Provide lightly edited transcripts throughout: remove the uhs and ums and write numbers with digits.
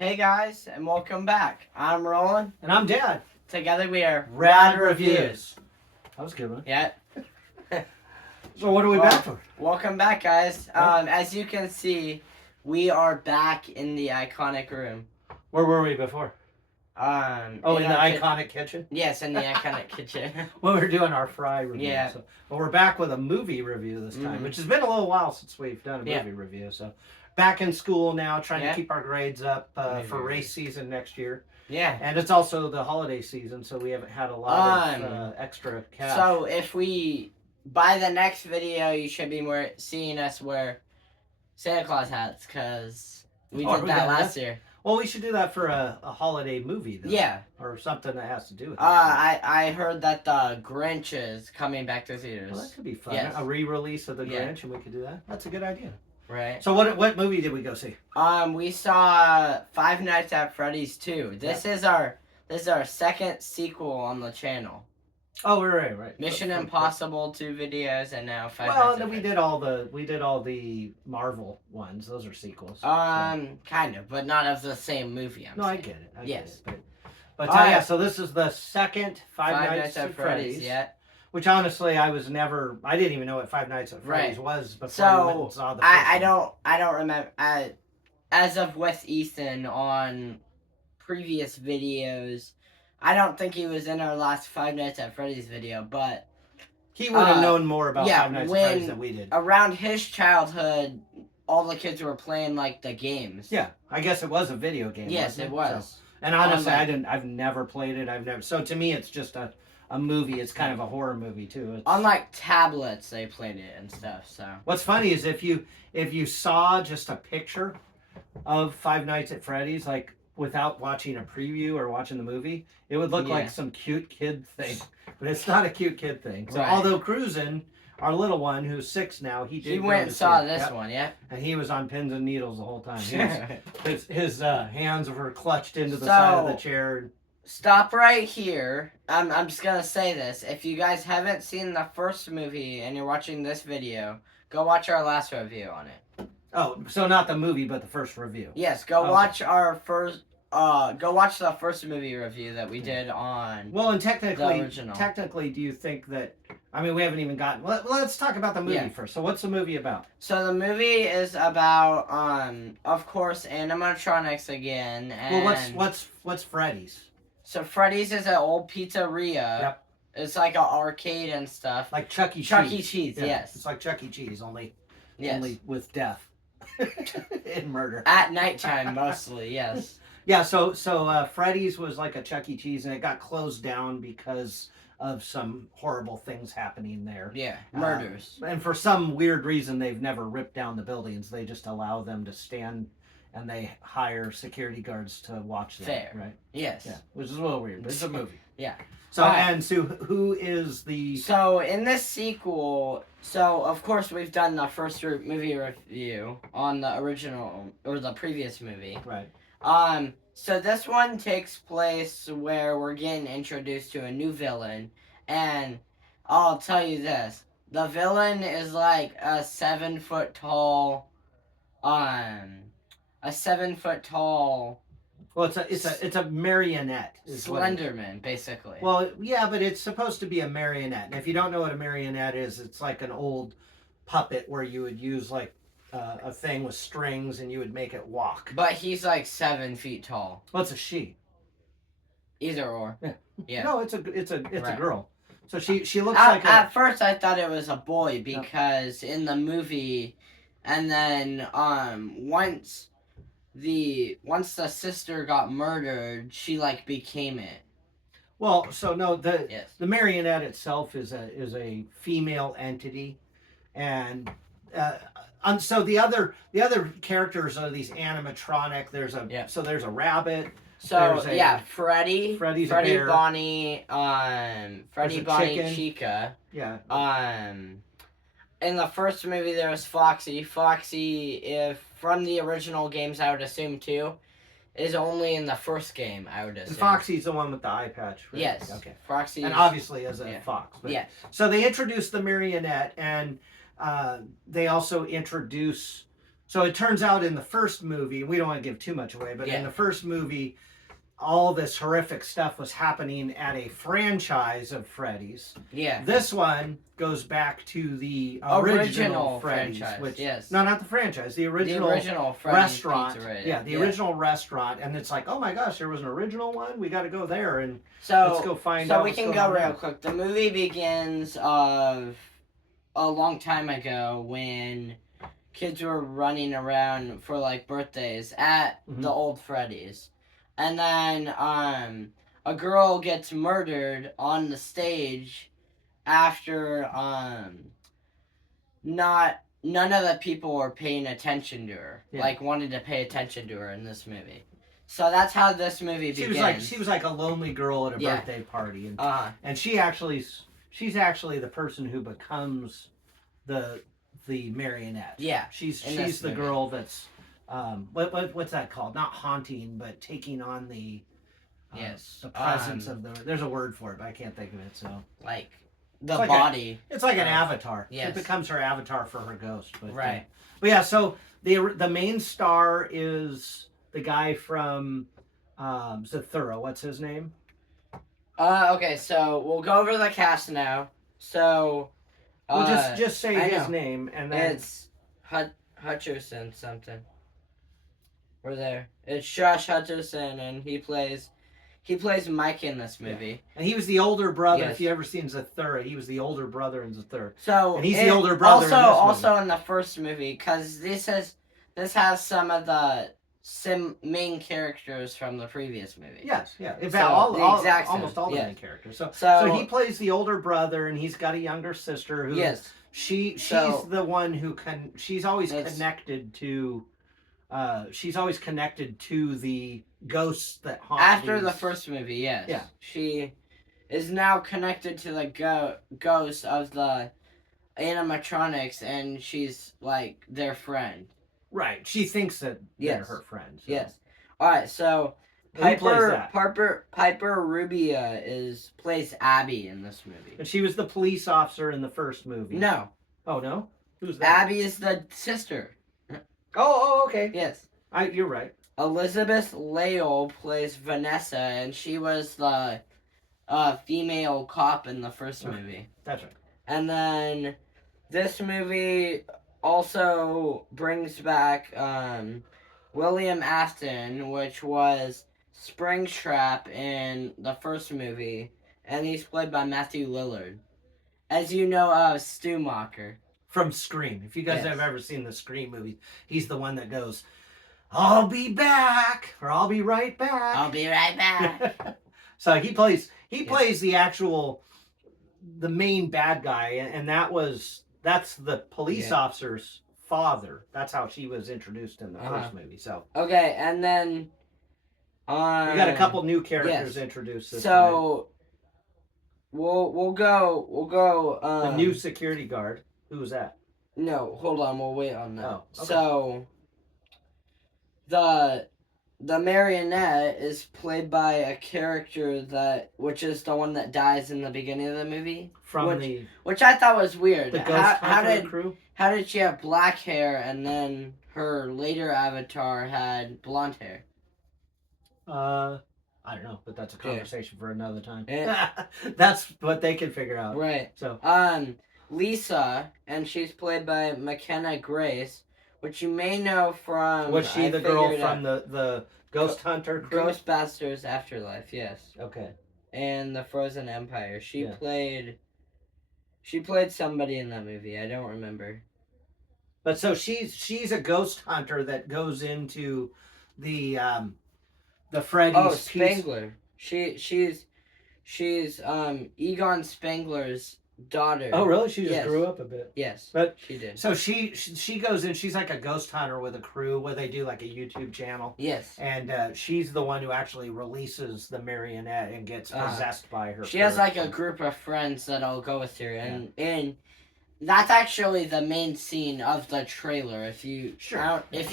Hey guys, and welcome back. I'm Roland. And I'm Dad. Together we are R.A.D Reviews. That was a good one. Yeah. So what are we back for? Welcome back, guys. As you can see, we are back in the iconic room. Where were we before? In the iconic kitchen? Yes, in the iconic kitchen. When we were doing our fry review. Yeah. But we're back with a movie review this time, which has been a little while since we've done a movie review. So back in school now, trying to keep our grades up for race season next year. Yeah. And it's also the holiday season, so we haven't had a lot of extra cash. So by the next video, you should be seeing us wear Santa Claus hats, because we did that last year. Well, we should do that for a holiday movie, though. Yeah. Or something that has to do with it. I heard that the Grinch is coming back to theaters. Well, that could be fun. Yes. A re-release of the Grinch, and we could do that. That's a good idea. Right. So what movie did we go see? We saw Five Nights at Freddy's 2. This is our second sequel on the channel. Oh, right. Mission Impossible 2 videos, and now Five Nights Well, at Freddy's. we did all the Marvel ones. Those are sequels. Kind of, but not of the same movie. I get it. I get it. But yeah, so this is the second Five Nights at Freddy's. Yeah. Which honestly, I didn't even know what Five Nights at Freddy's was before we went and saw the first one. I don't remember. As of with Ethan on previous videos, I don't think he was in our last Five Nights at Freddy's video, but he would have known more about Five Nights at Freddy's than we did. Around his childhood, all the kids were playing like the games. Yeah, I guess it was a video game. Yes, it was. So, and honestly, I've never played it. So to me, it's just a movie. It's kind of a horror movie too. On like tablets, they played it and stuff. So what's funny is if you saw just a picture of Five Nights at Freddy's, like without watching a preview or watching the movie, it would look like some cute kid thing. But it's not a cute kid thing. So although Cruisin', our little one who's 6 now, he went and saw this one, and he was on pins and needles the whole time. His hands were clutched into the side of the chair. Stop right here. I'm just gonna say this. If you guys haven't seen the first movie and you're watching this video, go watch our last review on it. Oh, so not the movie, but the first review. Yes, go watch our first. Go watch the first movie review that we did on. Well, and technically, do you think that? I mean, we haven't even gotten. Well, let's talk about the movie first. So, what's the movie about? So the movie is about, of course, animatronics again. And well, what's Freddy's? So Freddy's is an old pizzeria. Yep. It's like an arcade and stuff. Like Chuck E. Cheese. Chuck E. Cheese, yes. It's like Chuck E. Cheese, only with death and murder. At nighttime, mostly, yes. Yeah, so Freddy's was like a Chuck E. Cheese, and it got closed down because of some horrible things happening there. Yeah, murders. And for some weird reason, they've never ripped down the buildings. They just allow them to stand, and they hire security guards to watch them. Fair. Right? Yes. Yeah, which is a little weird, but it's a movie. Yeah. So, who is the... So, in this sequel, of course, we've done the first movie review on the original, or the previous movie. Right. So this one takes place where we're getting introduced to a new villain, and I'll tell you this, the villain is like a 7-foot tall, Well, it's a marionette. Slenderman, basically. Well, yeah, but it's supposed to be a marionette. And if you don't know what a marionette is, it's like an old puppet where you would use like a thing with strings and you would make it walk. But he's like 7 feet tall. Well, it's a she. Either or. Yeah. No, it's a girl. So she looks like at first I thought it was a boy because in the movie, and then once the sister got murdered, she like became it. Well, so no, the marionette itself is a female entity, and so the other characters are these animatronic. There's a rabbit. So Freddy, Freddy's a bear. Bonnie, Freddy, Bonnie, chicken. Chica. Yeah. In the first movie there was Foxy. Foxy, if from the original games, I would assume too, is only in the first game. I would assume. And Foxy's the one with the eye patch. Right? Yes. Okay. Foxy. And obviously as a fox. But, yes. So they introduced the marionette, and they also introduce So it turns out in the first movie, we don't want to give too much away, but in the first movie, all this horrific stuff was happening at a franchise of Freddy's. Yeah. This one goes back to the original Freddy's, franchise. which yes. no, not the franchise, the original restaurant. Pizzeria. Yeah, the original restaurant, and it's like, oh my gosh, there was an original one. We got to go there and so let's go find out. So we can go real quick. The movie begins of a long time ago when kids were running around for like birthdays at the old Freddy's. And then a girl gets murdered on the stage after none of the people were paying attention to her. Yeah. Like wanted to pay attention to her in this movie. So that's how this movie begins. She was like a lonely girl at a birthday party, and she's actually the person who becomes the marionette. Yeah. She's the girl that's what's that called? Not haunting, but taking on the presence of the. There's a word for it, but I can't think of it. So like the body. It's like an avatar. Yes. It becomes her avatar for her ghost. But, right. But yeah, so the main star is the guy from Zathura. What's his name? Okay, so we'll go over the cast now. So. We'll just say his name and then it's Hutcherson something. We're there. It's Josh Hutcherson, and he plays Mike in this movie. Yeah. And he was the older brother. Yes. If you ever seen Zathura, he was the older brother in Zathura. So and he's the older brother. Also in the first movie, because this has some of the main characters from the previous movie. Yes, yeah. In fact, almost all the main characters. So he plays the older brother, and he's got a younger sister who. Yes. She's the one who she's always connected to. She's always connected to the ghosts that haunt. After the first movie, yes. Yeah. She is now connected to the ghost of the animatronics, and she's like their friend. Right. She thinks that they're her friends. So. Yes. All right. So Piper Rubia plays Abby in this movie. And she was the police officer in the first movie. No. Oh no. Who's that? Abby is the sister. Oh, okay. Yes. You're right. Elizabeth Lael plays Vanessa, and she was the female cop in the first movie. That's right. And then this movie also brings back William Afton, which was Springtrap in the first movie, and he's played by Matthew Lillard. As you know, Stu Macher. From Scream. If you guys have ever seen the Scream movies, he's the one that goes, "I'll be back," or "I'll be right back." I'll be right back. So he plays the main bad guy, and that's the police officer's father. That's how she was introduced in the first movie. So okay, and then we got a couple new characters introduced. This so time. we'll go. The new security guard. Who was that? No, hold on. We'll wait on that. Oh, okay. So the marionette is played by a character which is the one that dies in the beginning of the movie. Which I thought was weird. The Ghost Hunter crew? How did she have black hair and then her later avatar had blonde hair? I don't know, but that's a conversation for another time. That's what they can figure out. Right. So Lisa, and she's played by McKenna Grace, which you may know from. Was she the girl from the Ghost Hunter crew? Ghostbusters Afterlife, yes. Okay. And the Frozen Empire. She played somebody in that movie. I don't remember. But so she's a ghost hunter that goes into the Freddy's. Oh, Spangler. She's Egon Spangler's daughter. Oh, really? She just grew up a bit. Yes, but she did. So she goes in. She's like a ghost hunter with a crew where they do like a YouTube channel. Yes. And she's the one who actually releases the marionette and gets possessed by her. She has like a group of friends that'll go with her, and that's actually the main scene of the trailer. If you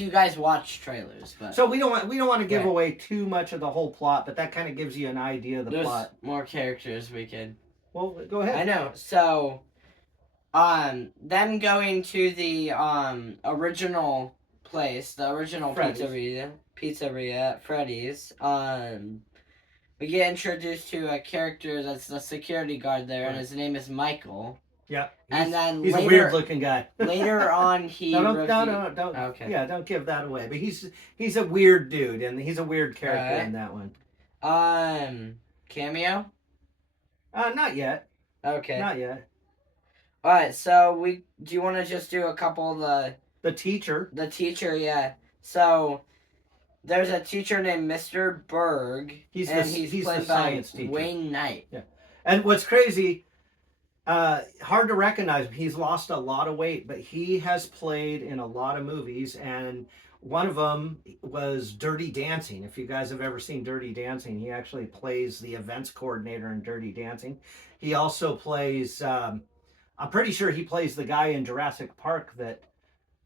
guys watch trailers, but so we don't want to give away too much of the whole plot, but that kind of gives you an idea of the plot. More characters we could. Well, go ahead. I know. So, them going to the original place, the original Freddy's. pizzeria at Freddy's, we get introduced to a character that's the security guard there, and his name is Michael. Yeah, and then he's later, a weird looking guy. Later on, he don't Okay. Yeah, don't give that away. But he's a weird dude, and he's a weird character in that one. Cameo? Not yet. Okay. Not yet. All right. So do you want to just do a couple of the teacher? The teacher, yeah. So there's a teacher named Mr. Berg. He's the science teacher. Wayne Knight. Yeah. And what's crazy, hard to recognize him. He's lost a lot of weight, but he has played in a lot of movies, and one of them was Dirty Dancing. If you guys have ever seen Dirty Dancing, he actually plays the events coordinator in Dirty Dancing. He also plays, I'm pretty sure he plays the guy in Jurassic Park that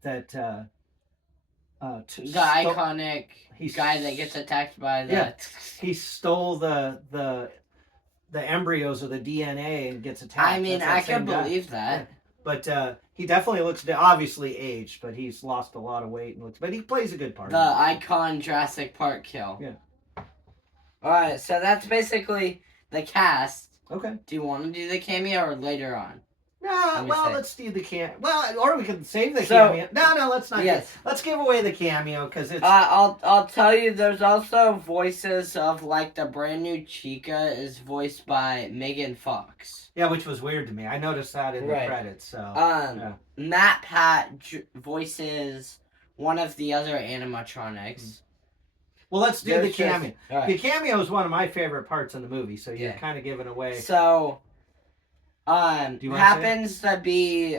the iconic guy that gets attacked by the... Yeah, he stole the embryos of the DNA and gets attacked. I mean, I can believe that. Yeah. But he definitely looks obviously aged, but he's lost a lot of weight and but he plays a good part. The icon Jurassic Park kill. Yeah. All right, so that's basically the cast. Okay. Do you want to do the cameo or later on? No, let's do the cameo. Well, or we can save the cameo. No, let's not. Yes. Let's give away the cameo because it's. I'll tell you. There's also voices of like the brand new Chica is voiced by Megan Fox. Yeah, which was weird to me. I noticed that in the credits. So. Yeah. Matt Pat voices one of the other animatronics. Well, let's do the cameo. Right. The cameo is one of my favorite parts in the movie, so you're kind of giving away. So. Happens to be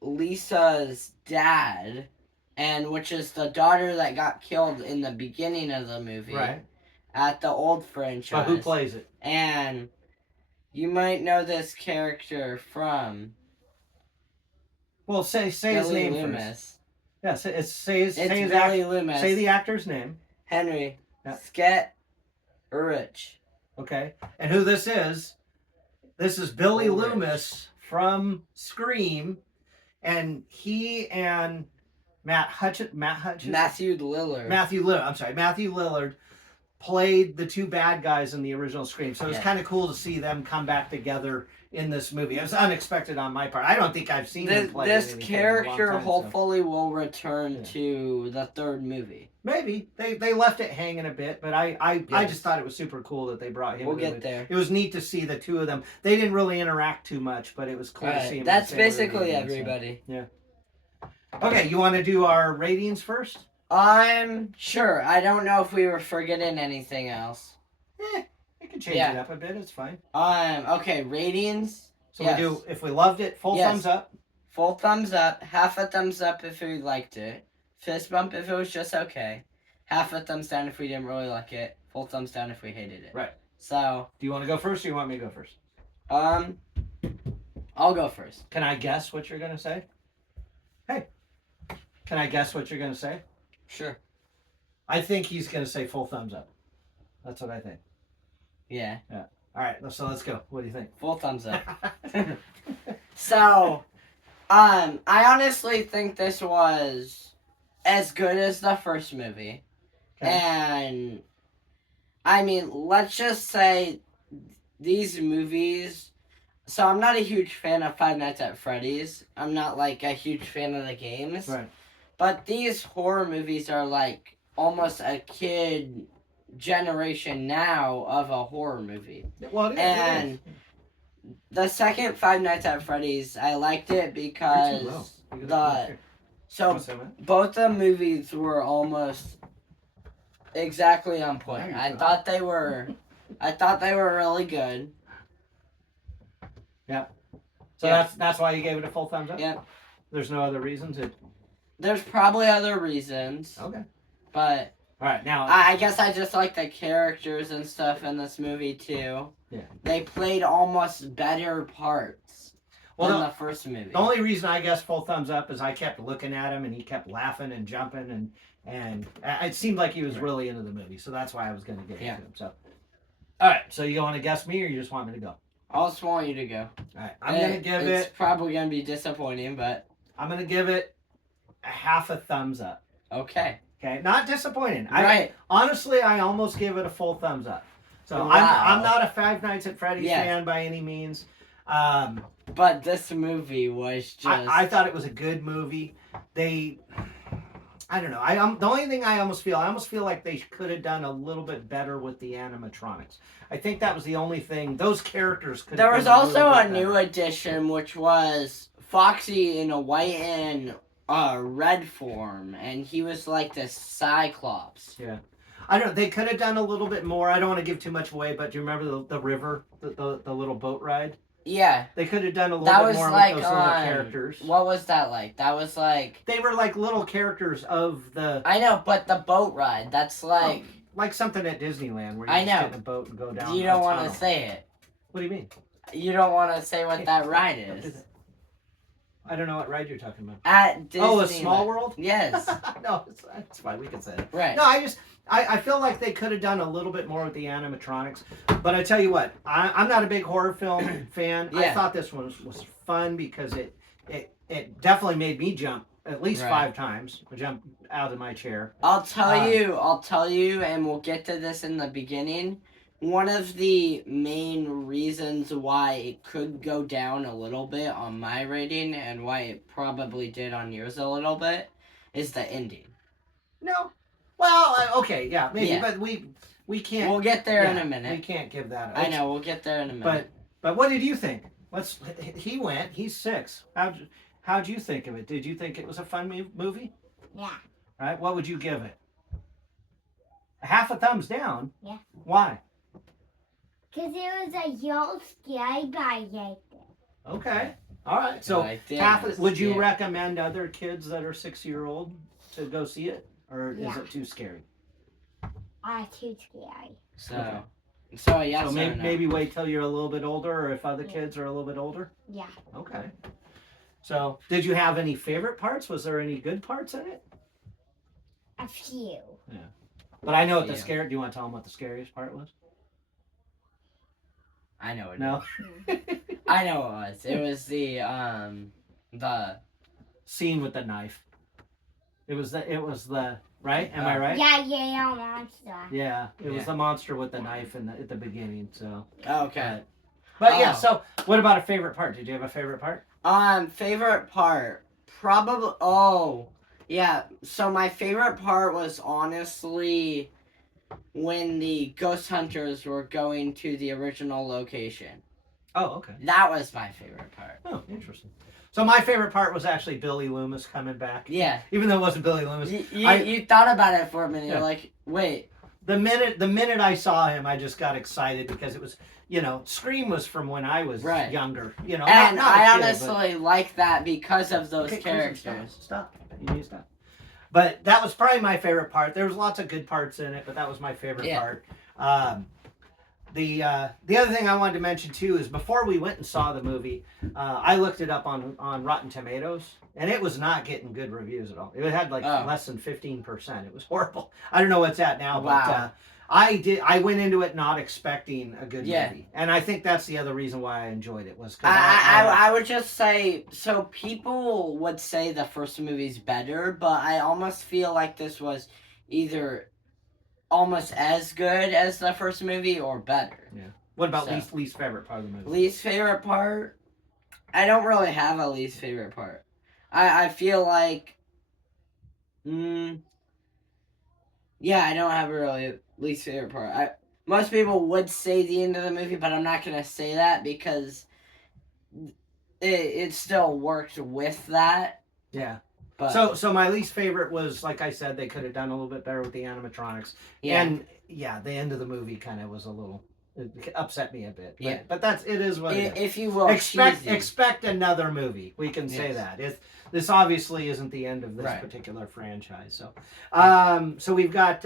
Lisa's dad, and which is the daughter that got killed in the beginning of the movie, right? At the old franchise. But who plays it? And you might know this character from. Well, say his name Loomis. first. Yeah, say Billy Loomis. Say the actor's name. Henry. Yeah. Sket Urich. Okay, and who this is? This is Billy Loomis from Scream, and he and Matthew Lillard. Matthew Lillard played the two bad guys in the original Scream. So it's kind of cool to see them come back together in this movie. It was unexpected on my part. I don't think I've seen him play this character. Hopefully, will return to the third movie. Maybe they left it hanging a bit, but I just thought it was super cool that they brought him. We'll get there. It was neat to see the two of them. They didn't really interact too much, but it was cool to see them. That's basically everybody. So. Yeah. Okay, you want to do our ratings first? I'm sure. I don't know if we were forgetting anything else. We can change it up a bit. It's fine. Okay, ratings. So we do, if we loved it, full thumbs up. Full thumbs up. Half a thumbs up if we liked it. Fist bump if it was just okay. Half a thumbs down if we didn't really like it. Full thumbs down if we hated it. Right. So. Do you want to go first or you want me to go first? I'll go first. Can I guess what you're going to say? Hey. Can I guess what you're going to say? Sure. I think he's going to say full thumbs up. That's what I think. Yeah. Yeah. All right. So let's go. What do you think? Full thumbs up. So, I honestly think this was as good as the first movie. Okay. And, I mean, let's just say these movies... So, I'm not a huge fan of Five Nights at Freddy's. I'm not, like, a huge fan of the games. Right. But these horror movies are, like, almost a kid generation now of a horror movie. Well, it is. And the second Five Nights at Freddy's, I liked it because both the movies were almost exactly on point. I thought they were really good. Yeah. So that's why you gave it a full thumbs up? Yeah. There's no other reasons? There's probably other reasons. Okay. But all right, now I guess I just like the characters and stuff in this movie too. Yeah. They played almost better parts than the first movie. The only reason I guess full thumbs up is I kept looking at him and he kept laughing and jumping and it seemed like he was really into the movie, so that's why I was going to give it to him. So, all right, so you want to guess me or you just want me to go? I just want you to go. All right, I'm going to give it. It's probably going to be disappointing, but I'm going to give it a half a thumbs up. Okay. Okay, not disappointing. Right. Honestly, I almost give it a full thumbs up. So Wow. I'm not a Five Nights at Freddy's Yes. fan by any means. Um, But this movie was just. I thought it was a good movie. I don't know. The only thing I almost feel like they could have done a little bit better with the animatronics. I think that was the only thing. Those characters could. There have was been also a bit new better. addition, which was Foxy in a white and red form, and he was like the Cyclops. Yeah. I don't know. They could have done a little bit more. I don't want to give too much away, but do you remember the river, the little boat ride? Yeah. They could have done a That little bit was more like with those little characters. What was that like? That was like. They were like little characters of the. I know, but the boat ride, that's like. Like something at Disneyland where you I just know. get in a boat and go down. You don't want to say it. What do you mean? You don't want to say what that ride is. I don't know what ride you're talking about. At Disneyland. Oh, a Small World? Yes. No, it's fine. We can say it. Right. No, I feel like they could have done a little bit more with the animatronics. But I tell you what, I'm not a big horror film fan. Yeah. I thought this one was fun because it definitely made me jump at least 5 times. Jump out of my chair. I'll tell you, and we'll get to this in the beginning. One of the main reasons why it could go down a little bit on my rating and why it probably did on yours a little bit is the ending. No. Well, okay, yeah, maybe, Yeah. but we can't. We'll get there in a minute. We can't give that. I know, we'll get there in a minute. But what did you think? He went. He's 6. How'd you think of it? Did you think it was a fun movie? Yeah. Right. What would you give it? Half a thumbs down. Yeah. Why? Because it was a young scary, but I liked it. Okay. All right. So would you recommend other kids that are 6-year-old to go see it, or is it too scary? Too scary. So yes. So maybe wait till you're a little bit older, or if other kids are a little bit older. Yeah. Okay. So, did you have any favorite parts? Was there any good parts in it? A few. Yeah. But I know what the scary. Do you want to tell them what the scariest part was? I know it. No. I know it was. It was the scene with the knife. It was the right. Am I right? Yeah, monster. Yeah, it was the monster with the knife at the beginning. So. Okay. But yeah. So, what about a favorite part? Did you have a favorite part? Favorite part, probably. Oh, yeah. So my favorite part was honestly when the ghost hunters were going to the original location. Oh, okay. That was my favorite part. Oh, interesting. So my favorite part was actually Billy Loomis coming back. Yeah. Even though it wasn't Billy Loomis. You thought about it for a minute. You're like, wait. The minute I saw him, I just got excited because it was, Scream was from when I was younger. And not I kid, honestly like that because of those characters. Stop. You need to stop. But that was probably my favorite part. There was lots of good parts in it, but that was my favorite part. The other thing I wanted to mention too is before we went and saw the movie, I looked it up on Rotten Tomatoes, and it was not getting good reviews at all. It had less than 15%. It was horrible. I don't know what's at now, but I went into it not expecting a good movie, and I think that's the other reason why I enjoyed it was because I would just say, so people would say the first movie's better, but I almost feel like this was either almost as good as the first movie or better. Yeah. What about least favorite part of the movie? Least favorite part? I don't really have a least favorite part. I feel like yeah, I don't have a really least favorite part. Most people would say the end of the movie, but I'm not gonna say that because it still worked with that. Yeah. But, so my least favorite was, like I said, they could have done a little bit better with the animatronics. Yeah. And the end of the movie kind of was a little, it upset me a bit. But, yeah. it is what it is. If you will, expect another movie. We can say that. This obviously isn't the end of this particular franchise. So, so we've got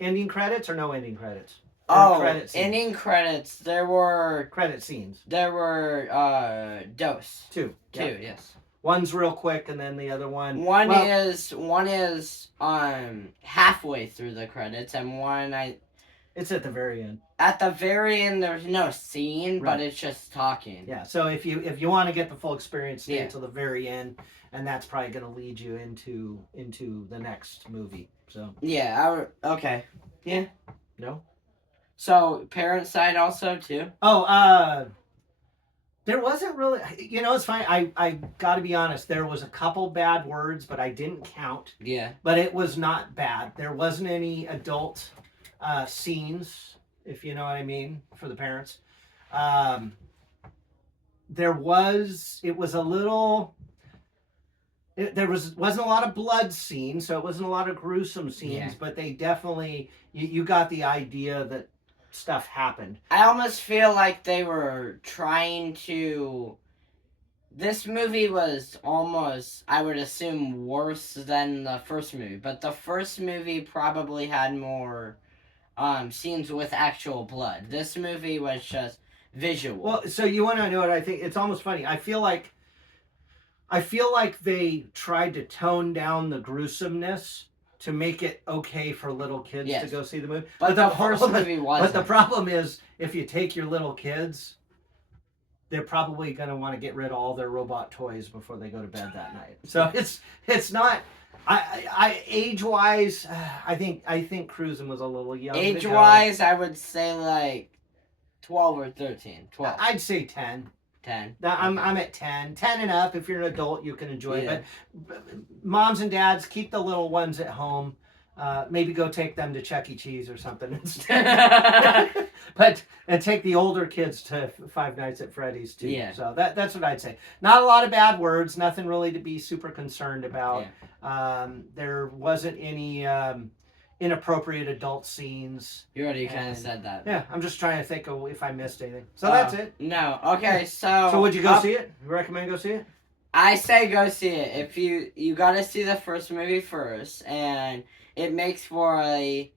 ending credits or no ending credits? Ending credits. There were credit scenes. There were two. Yep. Yes. One's real quick, and then the other one. One is halfway through the credits, and one It's at the very end. At the very end, there's no scene, Right. but it's just talking. Yeah. So if you want to get the full experience, stay Yeah. until the very end, and that's probably going to lead you into the next movie. So Yeah. Okay. Yeah. no. So parent side also too. Oh, there wasn't really. You know, it's fine. I got to be honest. There was a couple bad words, but I didn't count. Yeah. But it was not bad. There wasn't any adult scenes, if you know what I mean, for the parents. There was. It was a little. There wasn't a lot of blood scenes, so it wasn't a lot of gruesome scenes. Yeah. But they definitely you got the idea that stuff happened. I almost feel like they were trying to. This movie was almost, I would assume, worse than the first movie. But the first movie probably had more scenes with actual blood. This movie was just visual. Well, so you want to know what I think? It's almost funny. I feel like they tried to tone down the gruesomeness to make it okay for little kids to go see the movie. But the first movie wasn't. But the problem is, if you take your little kids, they're probably going to want to get rid of all their robot toys before they go to bed that night. So it's not. I age wise, I think Cruising was a little young. Age wise, I would say like 12 or 13. 12. I'd say 10. 10. I'm at 10. 10 and up. If you're an adult, you can enjoy it. But moms and dads, keep the little ones at home. Maybe go take them to Chuck E. Cheese or something instead. And take the older kids to Five Nights at Freddy's too. Yeah. So that's what I'd say. Not a lot of bad words. Nothing really to be super concerned about. Yeah. There wasn't any inappropriate adult scenes. You already kind of said that. Yeah, I'm just trying to think of if I missed anything. So that's it. No. Okay, so... So would you go see it? You recommend go see it? I say go see it. If you gotta see the first movie first, and it makes for a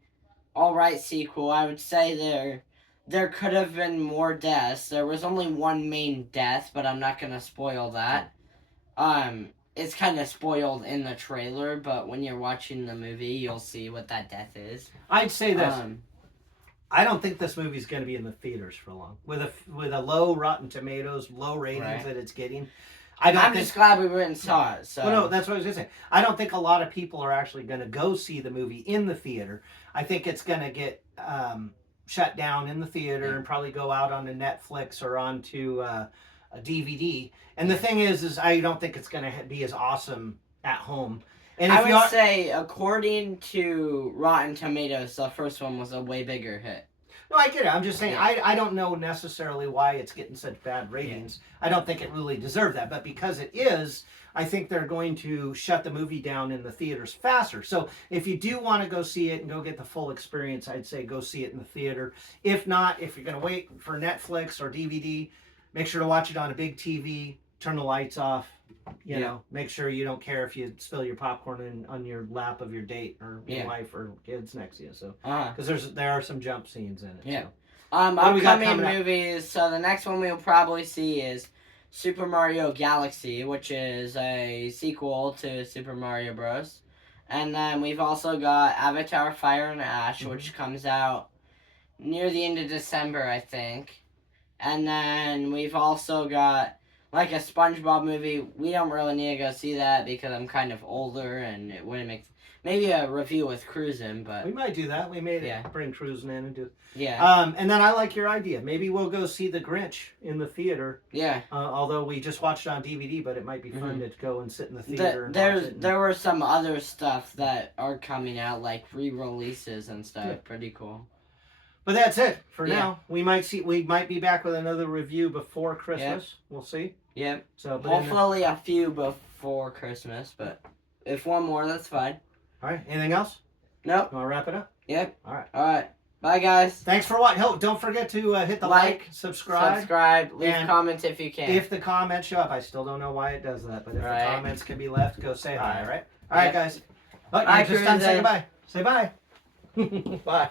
alright sequel. I would say there could have been more deaths. There was only one main death, but I'm not gonna spoil that. It's kind of spoiled in the trailer, but when you're watching the movie, you'll see what that death is. I'd say this. I don't think this movie's going to be in the theaters for long. With a low Rotten Tomatoes, low ratings that it's getting. I'm just glad we went and saw it. So. Well, no, that's what I was going to say. I don't think a lot of people are actually going to go see the movie in the theater. I think it's going to get shut down in the theater and probably go out onto Netflix or onto a DVD. And the thing is I don't think it's going to be as awesome at home. And I would say, according to Rotten Tomatoes, the first one was a way bigger hit. No, I get it. I'm just saying, I don't know necessarily why it's getting such bad ratings. Yeah. I don't think it really deserved that. But because it is, I think they're going to shut the movie down in the theaters faster. So if you do want to go see it and go get the full experience, I'd say go see it in the theater. If not, if you're going to wait for Netflix or DVD, make sure to watch it on a big TV, turn the lights off. You know, make sure you don't care if you spill your popcorn on your lap of your date or your wife or kids next to you. So, because there are some jump scenes in it. Yeah. So. Upcoming movies. So the next one we'll probably see is Super Mario Galaxy, which is a sequel to Super Mario Bros. And then we've also got Avatar: Fire and Ash, which comes out near the end of December, I think. And then we've also got like a SpongeBob movie. We don't really need to go see that because I'm kind of older and it wouldn't make... Maybe a review with Cruising, but... We might do that. We may bring Cruising in and do... Yeah. And then I like your idea. Maybe we'll go see The Grinch in the theater. Yeah. Although we just watched it on DVD, but it might be fun to go and sit in the theater and watch it. There were some other stuff that are coming out, like re-releases and stuff. Yeah. Pretty cool. But that's it for now. We might be back with another review before Christmas. Yep. We'll see. Yep. So hopefully a few before Christmas, but if one more, that's fine. All right. Anything else? Nope. Want to wrap it up? Yep. All right. All right. Bye, guys. Thanks for watching. Don't forget to hit the like, subscribe, leave comments if you can. If the comments show up, I still don't know why it does that, but if the comments can be left, go say hi. All right. All right, guys. Oh, you're just done. Say goodbye. Say bye. Bye.